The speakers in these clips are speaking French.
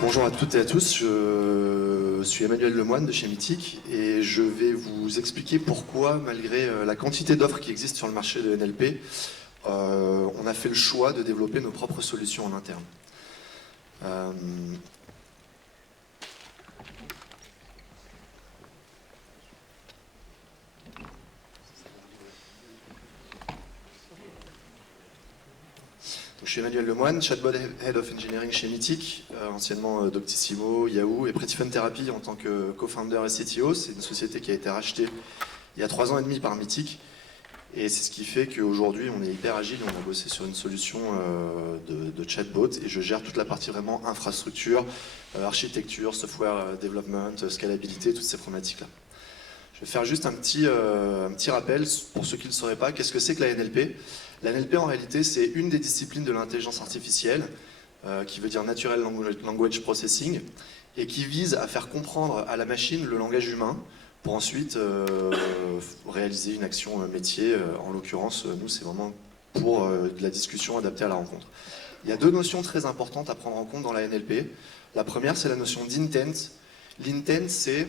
Bonjour à toutes et à tous, je suis Emmanuel Lemoine de chez Mythic et je vais vous expliquer pourquoi, malgré la quantité d'offres qui existent sur le marché de NLP, on a fait le choix de développer nos propres solutions en interne. Je suis Emmanuel Lemoine, Chatbot Head of Engineering chez Mythic, anciennement Doctissimo, Yahoo et Pretty Fun Therapy en tant que co-founder et CTO. C'est une société qui a été rachetée il y a 3 ans et demi par Mythic. Et c'est ce qui fait qu'aujourd'hui, on est hyper agile. On a bossé sur une solution de chatbot et je gère toute la partie vraiment infrastructure, architecture, software development, scalabilité, toutes ces problématiques-là. Je vais faire juste un petit rappel pour ceux qui ne le sauraient pas. Qu'est-ce que c'est que la NLP ? La NLP, en réalité, c'est une des disciplines de l'intelligence artificielle, qui veut dire Natural Language Processing, et qui vise à faire comprendre à la machine le langage humain pour ensuite réaliser une action métier. En l'occurrence, nous, c'est vraiment pour de la discussion adaptée à la rencontre. Il y a 2 notions très importantes à prendre en compte dans la NLP. La première, c'est la notion d'intent. L'intent, c'est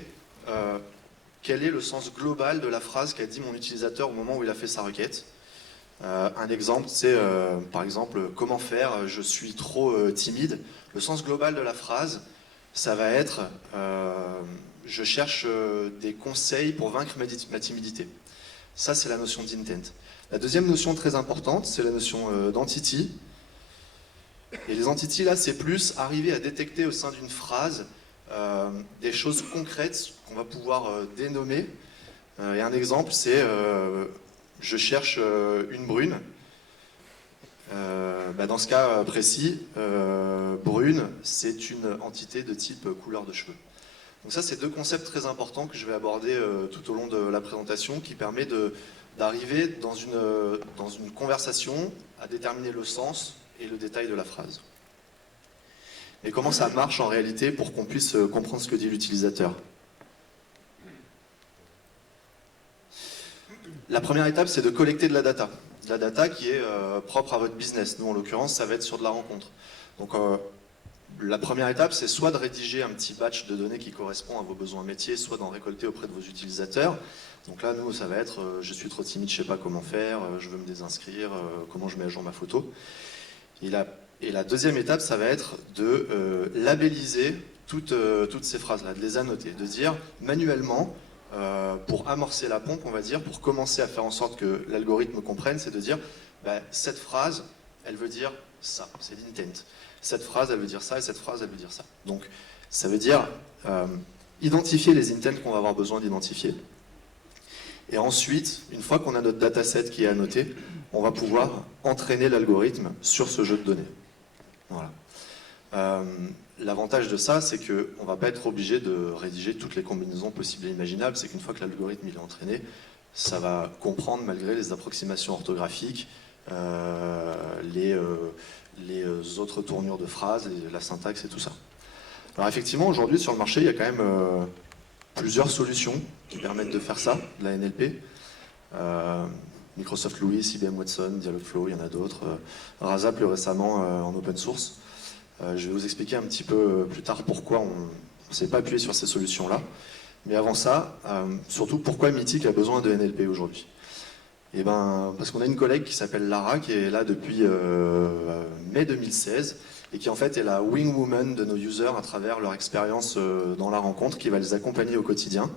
quel est le sens global de la phrase qu'a dit mon utilisateur au moment où il a fait sa requête. Un exemple, c'est par exemple « Comment faire ? Je suis trop timide ». Le sens global de la phrase, ça va être « Je cherche des conseils pour vaincre ma timidité ». Ça, c'est la notion d'intent. La deuxième notion très importante, c'est la notion d'entity. Et les entities, là, c'est plus arriver à détecter au sein d'une phrase des choses concrètes qu'on va pouvoir dénommer. Et un exemple, c'est je cherche une brune. Dans ce cas précis, brune, c'est une entité de type couleur de cheveux. Donc ça, c'est 2 concepts très importants que je vais aborder tout au long de la présentation, qui permet d'arriver dans une conversation à déterminer le sens et le détail de la phrase. Et comment ça marche en réalité pour qu'on puisse comprendre ce que dit l'utilisateur. La première étape, c'est de collecter de la data. De la data qui est propre à votre business. Nous, en l'occurrence, ça va être sur de la rencontre. Donc, la première étape, c'est soit de rédiger un petit batch de données qui correspond à vos besoins métiers, soit d'en récolter auprès de vos utilisateurs. Donc là, nous, ça va être je suis trop timide, je ne sais pas comment faire, je veux me désinscrire, comment je mets à jour ma photo. Et la deuxième étape, ça va être de labelliser toutes ces phrases-là, de les annoter, de dire manuellement, pour amorcer la pompe, on va dire, pour commencer à faire en sorte que l'algorithme comprenne, c'est de dire cette phrase, elle veut dire ça, c'est l'intent. Cette phrase, elle veut dire ça, et cette phrase, elle veut dire ça. Donc, ça veut dire identifier les intents qu'on va avoir besoin d'identifier. Et ensuite, une fois qu'on a notre dataset qui est annoté, on va pouvoir entraîner l'algorithme sur ce jeu de données. Voilà. L'avantage de ça, c'est qu'on ne va pas être obligé de rédiger toutes les combinaisons possibles et imaginables. C'est qu'une fois que l'algorithme est entraîné, ça va comprendre, malgré les approximations orthographiques, les autres tournures de phrases, la syntaxe et tout ça. Alors effectivement, aujourd'hui, sur le marché, il y a quand même plusieurs solutions qui permettent de faire ça, de la NLP. Microsoft Louis, IBM Watson, Dialogflow, il y en a d'autres. Rasa plus récemment en open source. Je vais vous expliquer un petit peu plus tard pourquoi on ne s'est pas appuyé sur ces solutions-là. Mais avant ça, surtout pourquoi Mythic a besoin de NLP aujourd'hui. Et parce qu'on a une collègue qui s'appelle Lara, qui est là depuis mai 2016, et qui en fait est la wing woman de nos users à travers leur expérience dans la rencontre, qui va les accompagner au quotidien.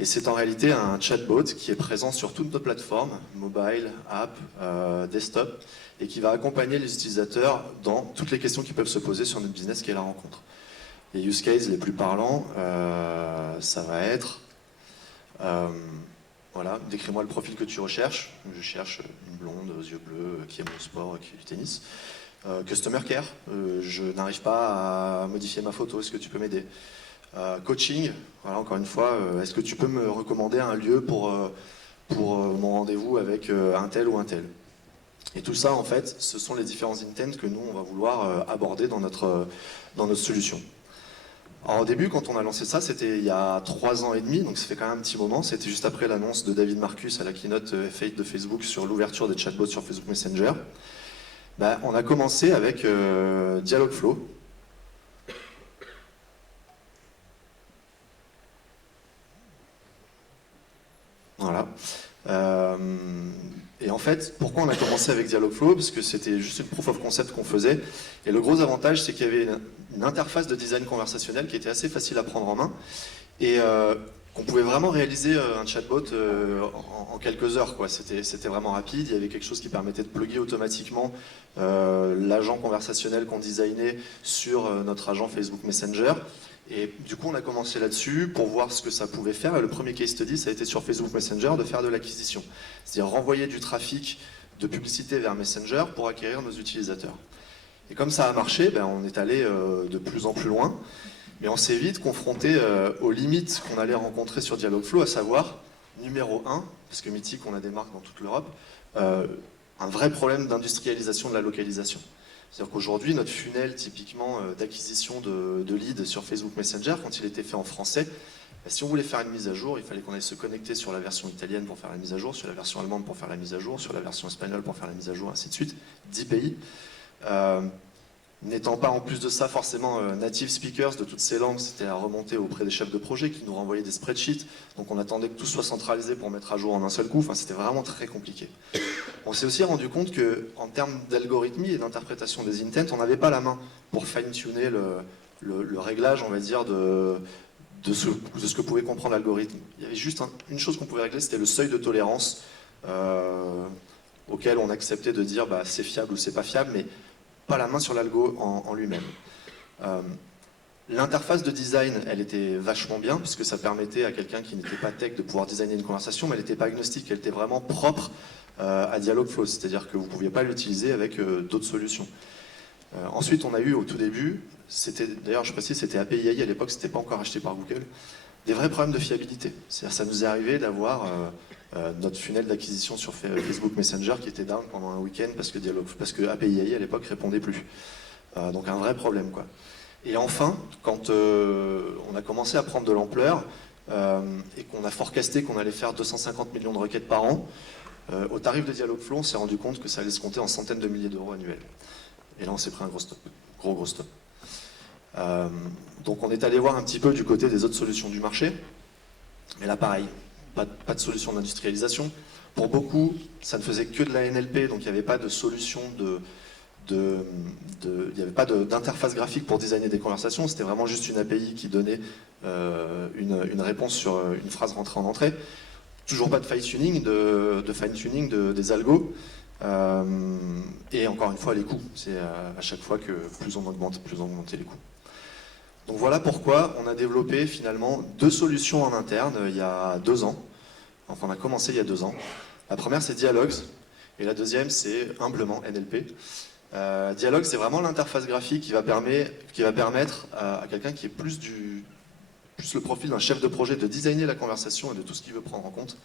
Et c'est en réalité un chatbot qui est présent sur toutes nos plateformes, mobile, app, desktop, et qui va accompagner les utilisateurs dans toutes les questions qui peuvent se poser sur notre business qui est la rencontre. Les use cases les plus parlants, ça va être, voilà, décris-moi le profil que tu recherches. Je cherche une blonde aux yeux bleus qui aime le sport, qui fait du tennis. Customer care, je n'arrive pas à modifier ma photo, est-ce que tu peux m'aider ? Coaching, voilà, encore une fois, est-ce que tu peux me recommander un lieu pour mon rendez-vous avec un tel ou un tel ? Et tout ça, en fait, ce sont les différents intents que nous, on va vouloir aborder dans notre solution. Alors au début, quand on a lancé ça, c'était il y a 3 ans et demi, donc ça fait quand même un petit moment. C'était juste après l'annonce de David Marcus à la keynote F8 de Facebook sur l'ouverture des chatbots sur Facebook Messenger. On a commencé avec Dialogflow. fait, pourquoi on a commencé avec Dialogflow? Parce que c'était juste une proof of concept qu'on faisait. Et le gros avantage, c'est qu'il y avait une interface de design conversationnel qui était assez facile à prendre en main. Et qu'on pouvait vraiment réaliser un chatbot en quelques heures, quoi. C'était vraiment rapide. Il y avait quelque chose qui permettait de plugger automatiquement l'agent conversationnel qu'on designait sur notre agent Facebook Messenger. Et du coup, on a commencé là-dessus pour voir ce que ça pouvait faire. Et le premier case study, ça a été sur Facebook Messenger de faire de l'acquisition. C'est-à-dire renvoyer du trafic de publicité vers Messenger pour acquérir nos utilisateurs. Et comme ça a marché, ben, on est allé de plus en plus loin. Mais on s'est vite confronté aux limites qu'on allait rencontrer sur Dialogflow, à savoir, numéro 1, parce que Mythic, on a des marques dans toute l'Europe, un vrai problème d'industrialisation de la localisation. C'est-à-dire qu'aujourd'hui, notre funnel typiquement d'acquisition de leads sur Facebook Messenger, quand il était fait en français, si on voulait faire une mise à jour, il fallait qu'on aille se connecter sur la version italienne pour faire la mise à jour, sur la version allemande pour faire la mise à jour, sur la version espagnole pour faire la mise à jour, ainsi de suite, 10 pays. N'étant pas en plus de ça forcément native speakers de toutes ces langues, c'était à remonter auprès des chefs de projet qui nous renvoyaient des spreadsheets, donc on attendait que tout soit centralisé pour mettre à jour en un seul coup, enfin c'était vraiment très compliqué. On s'est aussi rendu compte qu'en termes d'algorithmie et d'interprétation des intents, on n'avait pas la main pour fine-tuner le réglage, on va dire, de ce que pouvait comprendre l'algorithme. Il y avait juste une chose qu'on pouvait régler, c'était le seuil de tolérance auquel on acceptait de dire bah, c'est fiable ou c'est pas fiable, mais pas la main sur l'algo en lui-même. L'interface de design, elle était vachement bien, puisque ça permettait à quelqu'un qui n'était pas tech de pouvoir designer une conversation, mais elle n'était pas agnostique, elle était vraiment propre à Dialogflow, c'est-à-dire que vous ne pouviez pas l'utiliser avec d'autres solutions. Ensuite, on a eu au tout début, d'ailleurs je précise, c'était API AI à l'époque, c'était pas encore acheté par Google, des vrais problèmes de fiabilité. C'est-à-dire ça nous est arrivé d'avoir notre funnel d'acquisition sur Facebook Messenger qui était down pendant un week-end parce que API AI à l'époque répondait plus. Donc un vrai problème, quoi. Et enfin, quand on a commencé à prendre de l'ampleur et qu'on a forecasté qu'on allait faire 250 millions de requêtes par an, au tarif de Dialogflow, on s'est rendu compte que ça allait se compter en centaines de milliers d'euros annuels. Et là, on s'est pris un gros stop. Gros stop. Donc on est allé voir un petit peu du côté des autres solutions du marché. Mais là, pareil, pas de solution d'industrialisation. Pour beaucoup, ça ne faisait que de la NLP, donc il n'y avait pas de solution il n'y avait pas d'interface graphique pour designer des conversations. C'était vraiment juste une API qui donnait une réponse sur une phrase rentrée en entrée. Toujours pas de fine-tuning des algos. Et encore une fois, les coûts. C'est à chaque fois que plus on augmentait les coûts. Donc voilà pourquoi on a développé finalement 2 solutions en interne il y a 2 ans. Enfin, on a commencé il y a 2 ans. La première, c'est Dialogues, et la deuxième, c'est humblement NLP. Dialogues, c'est vraiment l'interface graphique qui va permettre à quelqu'un qui est plus le profil d'un chef de projet de designer la conversation et de tout ce qu'il veut prendre en compte.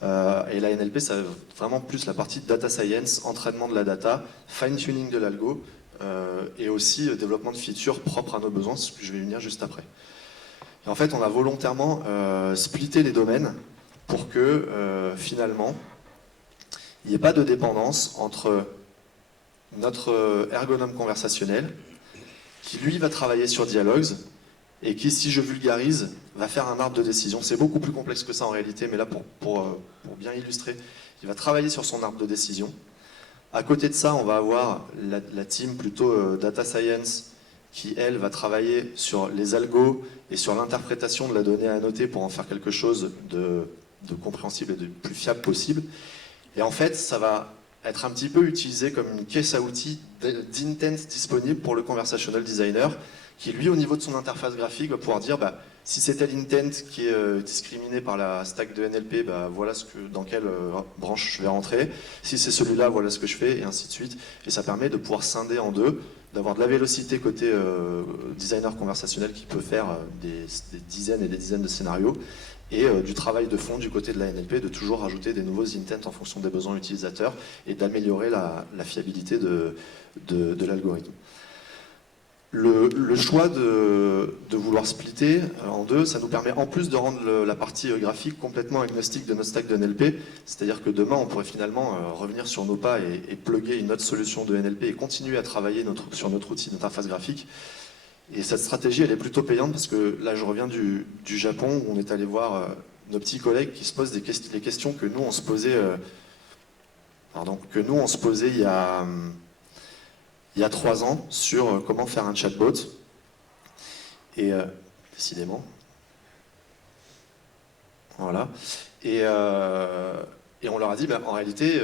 Et la NLP, c'est vraiment plus la partie data science, entraînement de la data, fine-tuning de l'algo, et aussi développement de features propres à nos besoins, ce que je vais venir juste après. Et en fait, on a volontairement splitté les domaines pour que finalement, il n'y ait pas de dépendance entre notre ergonome conversationnel, qui lui va travailler sur Dialogues, et qui, si je vulgarise, va faire un arbre de décision. C'est beaucoup plus complexe que ça en réalité, mais là, pour bien illustrer, il va travailler sur son arbre de décision. À côté de ça, on va avoir la team plutôt data science qui, elle, va travailler sur les algos et sur l'interprétation de la donnée à annoter pour en faire quelque chose de compréhensible et de plus fiable possible. Et en fait, ça va être un petit peu utilisé comme une caisse à outils d'intent disponible pour le conversational designer qui, lui, au niveau de son interface graphique, va pouvoir dire bah, si c'est tel intent qui est discriminé par la stack de NLP, bah, voilà dans quelle branche je vais rentrer. Si c'est celui-là, voilà ce que je fais, et ainsi de suite. Et ça permet de pouvoir scinder en deux, d'avoir de la vélocité côté designer conversationnel qui peut faire des dizaines et des dizaines de scénarios, et du travail de fond du côté de la NLP, de toujours rajouter des nouveaux intents en fonction des besoins utilisateurs et d'améliorer la fiabilité de l'algorithme. Le choix de vouloir splitter en deux, ça nous permet en plus de rendre la partie graphique complètement agnostique de notre stack de NLP, c'est-à-dire que demain on pourrait finalement revenir sur nos pas et plugger une autre solution de NLP et continuer à travailler sur notre outil d'interface graphique. Et cette stratégie, elle est plutôt payante parce que là, je reviens du Japon où on est allé voir nos petits collègues qui se posent les questions que nous, on se posait que nous, on se posait il y a 3 ans sur comment faire un chatbot. Et décidément. Voilà. Et on leur a dit, en réalité,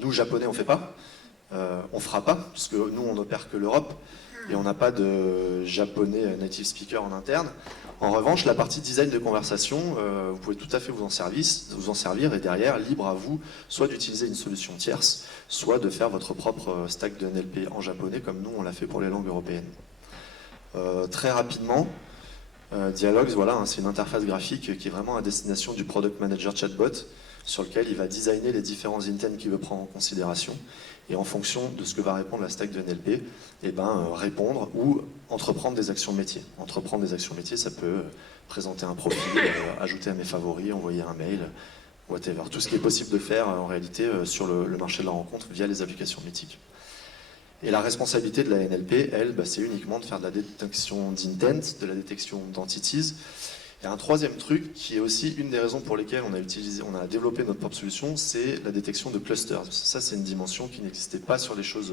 nous, Japonais, on ne fait pas. On ne fera pas, parce que nous, on n'opère que l'Europe. Et on n'a pas de Japonais native speaker en interne. En revanche, la partie design de conversation, vous pouvez tout à fait vous en servir, et derrière, libre à vous, soit d'utiliser une solution tierce, soit de faire votre propre stack de NLP en japonais, comme nous, on l'a fait pour les langues européennes. Très rapidement, Dialogues, voilà, c'est une interface graphique qui est vraiment à destination du Product Manager Chatbot, sur lequel il va designer les différents intents qu'il veut prendre en considération, et en fonction de ce que va répondre la stack de NLP, répondre ou entreprendre des actions métiers. Entreprendre des actions métiers, ça peut présenter un profil, ajouter à mes favoris, envoyer un mail, whatever. Tout ce qui est possible de faire en réalité sur le marché de la rencontre via les applications mythiques. Et la responsabilité de la NLP, elle, c'est uniquement de faire de la détection d'intent, de la détection d'entities. Et un troisième truc, qui est aussi une des raisons pour lesquelles on a développé notre propre solution, c'est la détection de clusters. Ça, c'est une dimension qui n'existait pas sur les choses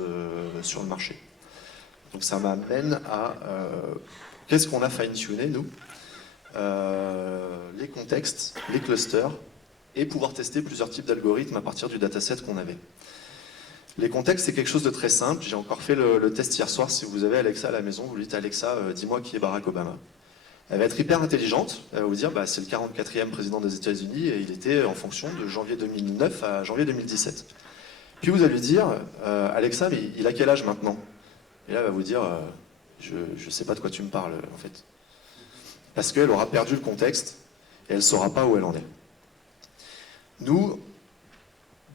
sur le marché. Donc ça m'amène à qu'est-ce qu'on a fine-tuné, nous, les contextes, les clusters, et pouvoir tester plusieurs types d'algorithmes à partir du dataset qu'on avait. Les contextes, c'est quelque chose de très simple. J'ai encore fait le test hier soir. Si vous avez Alexa à la maison, vous lui dites Alexa, dis-moi qui est Barack Obama. Elle va être hyper intelligente. Elle va vous dire, c'est le 44e président des États-Unis et il était en fonction de janvier 2009 à janvier 2017. Puis vous allez lui dire, Alexa, mais il a quel âge maintenant? Et là, elle va vous dire, je ne sais pas de quoi tu me parles, en fait. Parce qu'elle aura perdu le contexte et elle ne saura pas où elle en est. Nous,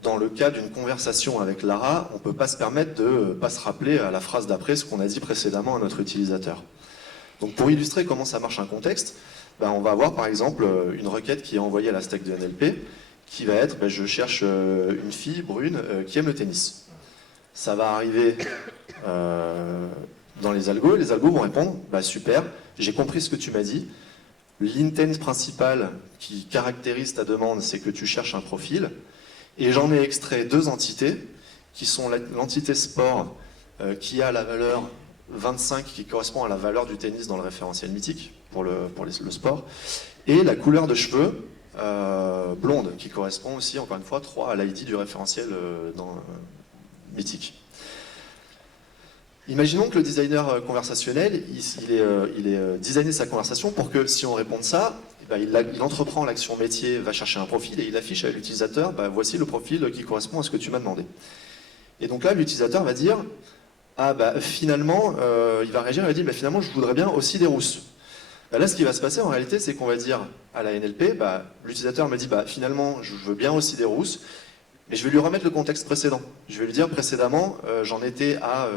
dans le cas d'une conversation avec Lara, on ne peut pas se permettre de ne pas se rappeler à la phrase d'après ce qu'on a dit précédemment à notre utilisateur. Donc pour illustrer comment ça marche un contexte, on va avoir par exemple une requête qui est envoyée à la stack de NLP, qui va être je cherche une fille brune qui aime le tennis. Ça va arriver dans les algos vont répondre super, j'ai compris ce que tu m'as dit. L'intent principal qui caractérise ta demande, c'est que tu cherches un profil. Et j'en ai extrait 2 entités, qui sont l'entité sport, qui a la valeur 25, qui correspond à la valeur du tennis dans le référentiel mythique, pour le sport, et la couleur de cheveux, blonde, qui correspond aussi, encore une fois, 3 à l'ID du référentiel mythique. Imaginons que le designer conversationnel, il ait designé sa conversation pour que, si on répond ça, il entreprend l'action métier, va chercher un profil et il affiche à l'utilisateur, voici le profil qui correspond à ce que tu m'as demandé. Et donc là, l'utilisateur va dire, finalement, il va réagir, il va dire, finalement, je voudrais bien aussi des rousses. Là, ce qui va se passer en réalité, c'est qu'on va dire à la NLP, l'utilisateur me dit, finalement, je veux bien aussi des rousses, mais je vais lui remettre le contexte précédent. Je vais lui dire, précédemment, j'en étais à,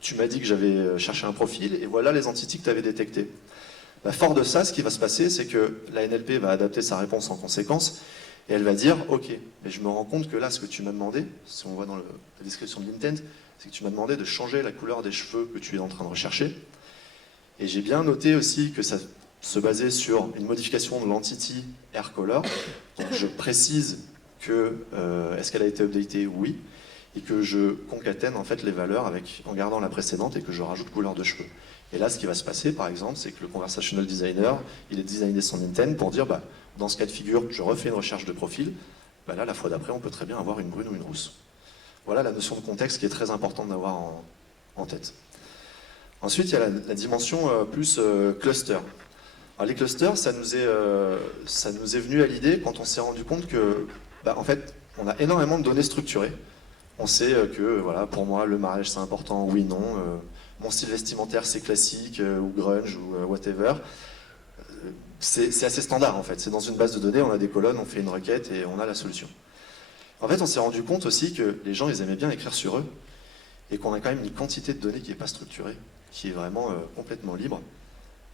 tu m'as dit que j'avais cherché un profil, et voilà les entités que tu avais détectées. Fort de ça, ce qui va se passer, c'est que la NLP va adapter sa réponse en conséquence, et elle va dire, ok, mais je me rends compte que là, ce que tu m'as demandé, si on voit dans la description de l'intent, c'est que tu m'as demandé de changer la couleur des cheveux que tu es en train de rechercher. Et j'ai bien noté aussi que ça se basait sur une modification de l'entity hair color. Donc je précise que est-ce qu'elle a été updatée? Oui. Et que je concatène en fait les valeurs en gardant la précédente et que je rajoute couleur de cheveux. Et là, ce qui va se passer, par exemple, c'est que le conversational designer, il a designé son intent pour dire, dans ce cas de figure, je refais une recherche de profil. Là, la fois d'après, on peut très bien avoir une brune ou une rousse. Voilà la notion de contexte qui est très importante d'avoir en tête. Ensuite, il y a la dimension plus cluster. Alors, les clusters, ça nous est venu à l'idée quand on s'est rendu compte que, en fait, on a énormément de données structurées. On sait que, voilà, pour moi, le mariage c'est important, oui, non. Mon style vestimentaire c'est classique, ou grunge, ou whatever. C'est assez standard en fait. C'est dans une base de données, on a des colonnes, on fait une requête et on a la solution. En fait, on s'est rendu compte aussi que les gens, ils aimaient bien écrire sur eux et qu'on a quand même une quantité de données qui n'est pas structurée, qui est vraiment complètement libre.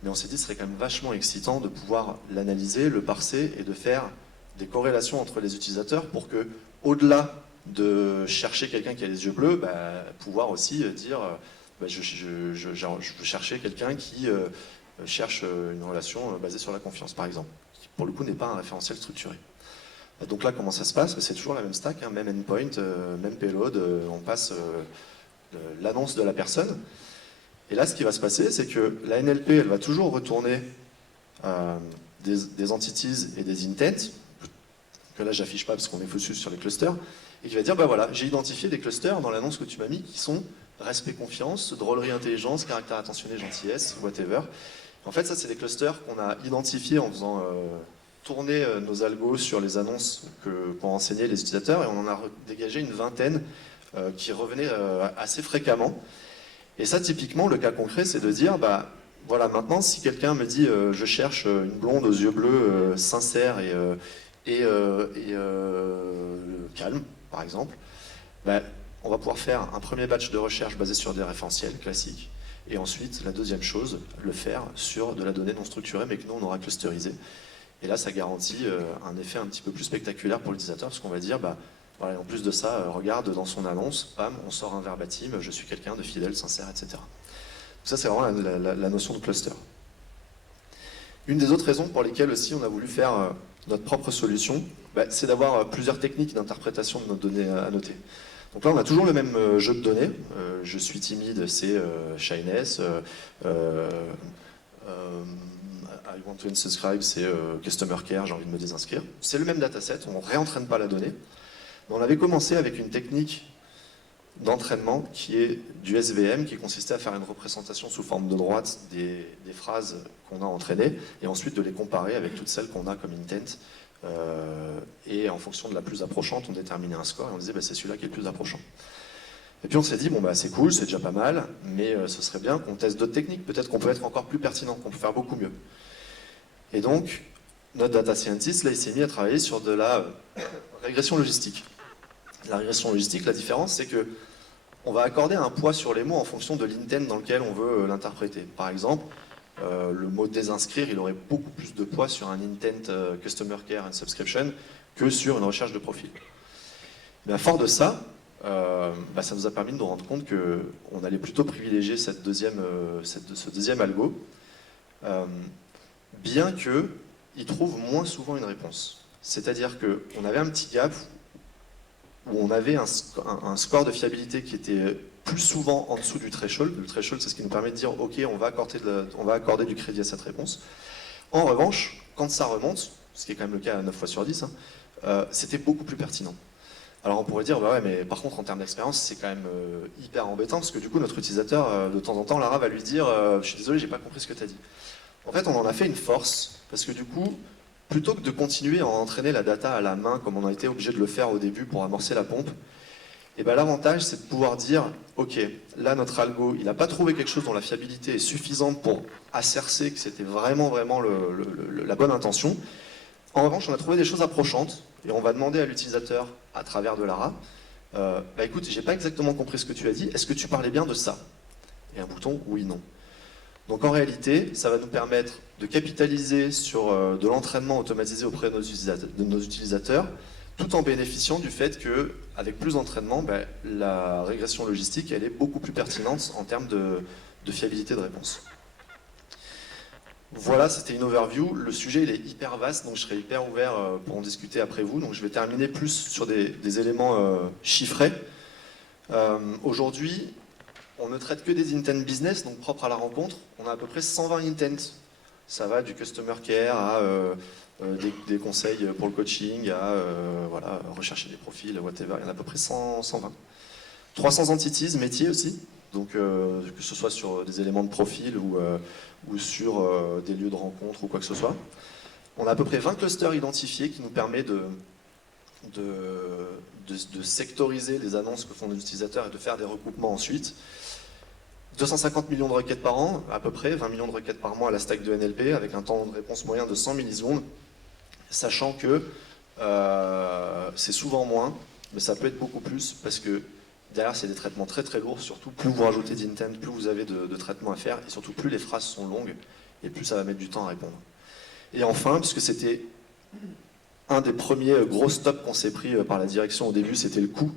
Mais on s'est dit que ce serait quand même vachement excitant de pouvoir l'analyser, le parser et de faire des corrélations entre les utilisateurs pour que, au-delà de chercher quelqu'un qui a les yeux bleus, pouvoir aussi dire je veux chercher quelqu'un qui cherche une relation basée sur la confiance, par exemple, qui pour le coup n'est pas un référentiel structuré. Donc là, comment ça se passe? C'est toujours la même stack, hein, même endpoint, même payload, on passe l'annonce de la personne. Et là, ce qui va se passer, c'est que la NLP, elle va toujours retourner des entities et des intents, que là, j'affiche pas parce qu'on est focus sur les clusters, et qui va dire, bah voilà, j'ai identifié des clusters dans l'annonce que tu m'as mis qui sont respect, confiance, drôlerie, intelligence, caractère attentionné, gentillesse, whatever. En fait, ça, c'est des clusters qu'on a identifiés en faisant tourner nos algos sur les annonces pour enseigner les utilisateurs, et on en a dégagé une vingtaine qui revenaient assez fréquemment. Et ça, typiquement, le cas concret, c'est de dire, bah voilà, maintenant, si quelqu'un me dit, je cherche une blonde aux yeux bleus, sincère et calme, par exemple, bah, on va pouvoir faire un premier batch de recherche basé sur des référentiels classiques, et ensuite, la deuxième chose, le faire sur de la donnée non structurée, mais que nous, on aura clusterisé. Et là, ça garantit un effet un petit peu plus spectaculaire pour l'utilisateur, parce qu'on va dire, bah, voilà, en plus de ça, regarde dans son annonce, bam, on sort un verbatim, je suis quelqu'un de fidèle, sincère, etc. Donc ça, c'est vraiment la notion de cluster. Une des autres raisons pour lesquelles aussi on a voulu faire notre propre solution, bah, c'est d'avoir plusieurs techniques d'interprétation de nos données à noter. Donc là, on a toujours le même jeu de données. Je suis timide, c'est shyness. I want to unsubscribe, c'est customer care, j'ai envie de me désinscrire. C'est le même dataset, on ne réentraîne pas la donnée. Mais on avait commencé avec une technique d'entraînement qui est du SVM, qui consistait à faire une représentation sous forme de droite des phrases qu'on a entraînées, et ensuite de les comparer avec toutes celles qu'on a comme intent. Et en fonction de la plus approchante, on déterminait un score, et on disait bah, c'est celui-là qui est le plus approchant. Et puis on s'est dit, bon bah c'est cool, c'est déjà pas mal, mais ce serait bien qu'on teste d'autres techniques, peut-être qu'on peut être encore plus pertinent, qu'on peut faire beaucoup mieux. Et donc, notre data scientist, là, il s'est mis à travailler sur de la régression logistique. La régression logistique, la différence, c'est que on va accorder un poids sur les mots en fonction de l'intent dans lequel on veut l'interpréter. Par exemple, le mot désinscrire, il aurait beaucoup plus de poids sur un intent customer care and subscription que sur une recherche de profil. Mais à fort de ça, ça nous a permis de nous rendre compte qu'on allait plutôt privilégier ce deuxième algo, bien qu'il trouve moins souvent une réponse. C'est-à-dire qu'on avait un petit gap où on avait un score de fiabilité qui était plus souvent en dessous du threshold. Le threshold, c'est ce qui nous permet de dire, ok, on va accorder du crédit à cette réponse. En revanche, quand ça remonte, ce qui est quand même le cas à 9 fois sur 10, c'était beaucoup plus pertinent. Alors on pourrait dire, bah ouais, mais par contre en termes d'expérience, c'est quand même hyper embêtant, parce que du coup notre utilisateur, de temps en temps, Lara va lui dire, je suis désolé, j'ai pas compris ce que tu as dit. En fait, on en a fait une force, parce que du coup, plutôt que de continuer à entraîner la data à la main, comme on a été obligé de le faire au début pour amorcer la pompe, et ben l'avantage, c'est de pouvoir dire, ok, là notre algo, il n'a pas trouvé quelque chose dont la fiabilité est suffisante pour assercer que c'était vraiment la bonne intention. En revanche, on a trouvé des choses approchantes, et on va demander à l'utilisateur, à travers de Lara, bah écoute, j'ai pas exactement compris ce que tu as dit, est-ce que tu parlais bien de ça? Et un bouton, oui, non. Donc en réalité, ça va nous permettre de capitaliser sur de l'entraînement automatisé auprès de nos utilisateurs, tout en bénéficiant du fait qu'avec plus d'entraînement, bah, la régression logistique, elle est beaucoup plus pertinente en termes de fiabilité de réponse. Voilà, c'était une overview. Le sujet, il est hyper vaste, donc je serai hyper ouvert pour en discuter après vous. Donc je vais terminer plus sur des éléments chiffrés. Aujourd'hui, on ne traite que des intent business, donc propres à la rencontre. On a à peu près 120 intents. Ça va du customer care à des conseils pour le coaching, à voilà, rechercher des profils, whatever. Il y en a à peu près 120. 300 entities, métiers aussi. Donc que ce soit sur des éléments de profil ou sur des lieux de rencontre ou quoi que ce soit. On a à peu près 20 clusters identifiés qui nous permet de sectoriser les annonces que font les utilisateurs et de faire des recoupements ensuite. 250 millions de requêtes par an, à peu près, 20 millions de requêtes par mois à la stack de NLP, avec un temps de réponse moyen de 100 millisecondes, sachant que c'est souvent moins, mais ça peut être beaucoup plus, parce que derrière, c'est des traitements très très lourds, surtout plus vous rajoutez d'intent, plus vous avez de traitements à faire, et surtout plus les phrases sont longues, et plus ça va mettre du temps à répondre. Et enfin, puisque c'était un des premiers gros stops qu'on s'est pris par la direction au début, c'était le coût.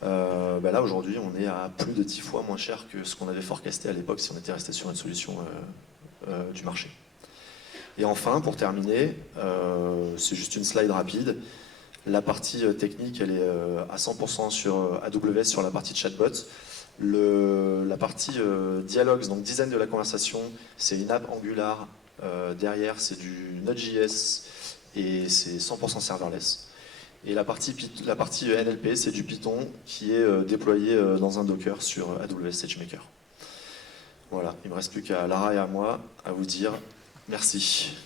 Là aujourd'hui on est à plus de 10 fois moins cher que ce qu'on avait forecasté à l'époque si on était resté sur une solution du marché. Et enfin, pour terminer, c'est juste une slide rapide. La partie technique, elle est à 100% sur AWS, sur la partie chatbot. La partie dialogues, donc design de la conversation, c'est une app Angular. Derrière, c'est du Node.js et c'est 100% serverless. Et la partie NLP, c'est du Python qui est déployé dans un Docker sur AWS SageMaker. Voilà, il ne me reste plus qu'à Lara et à moi à vous dire merci.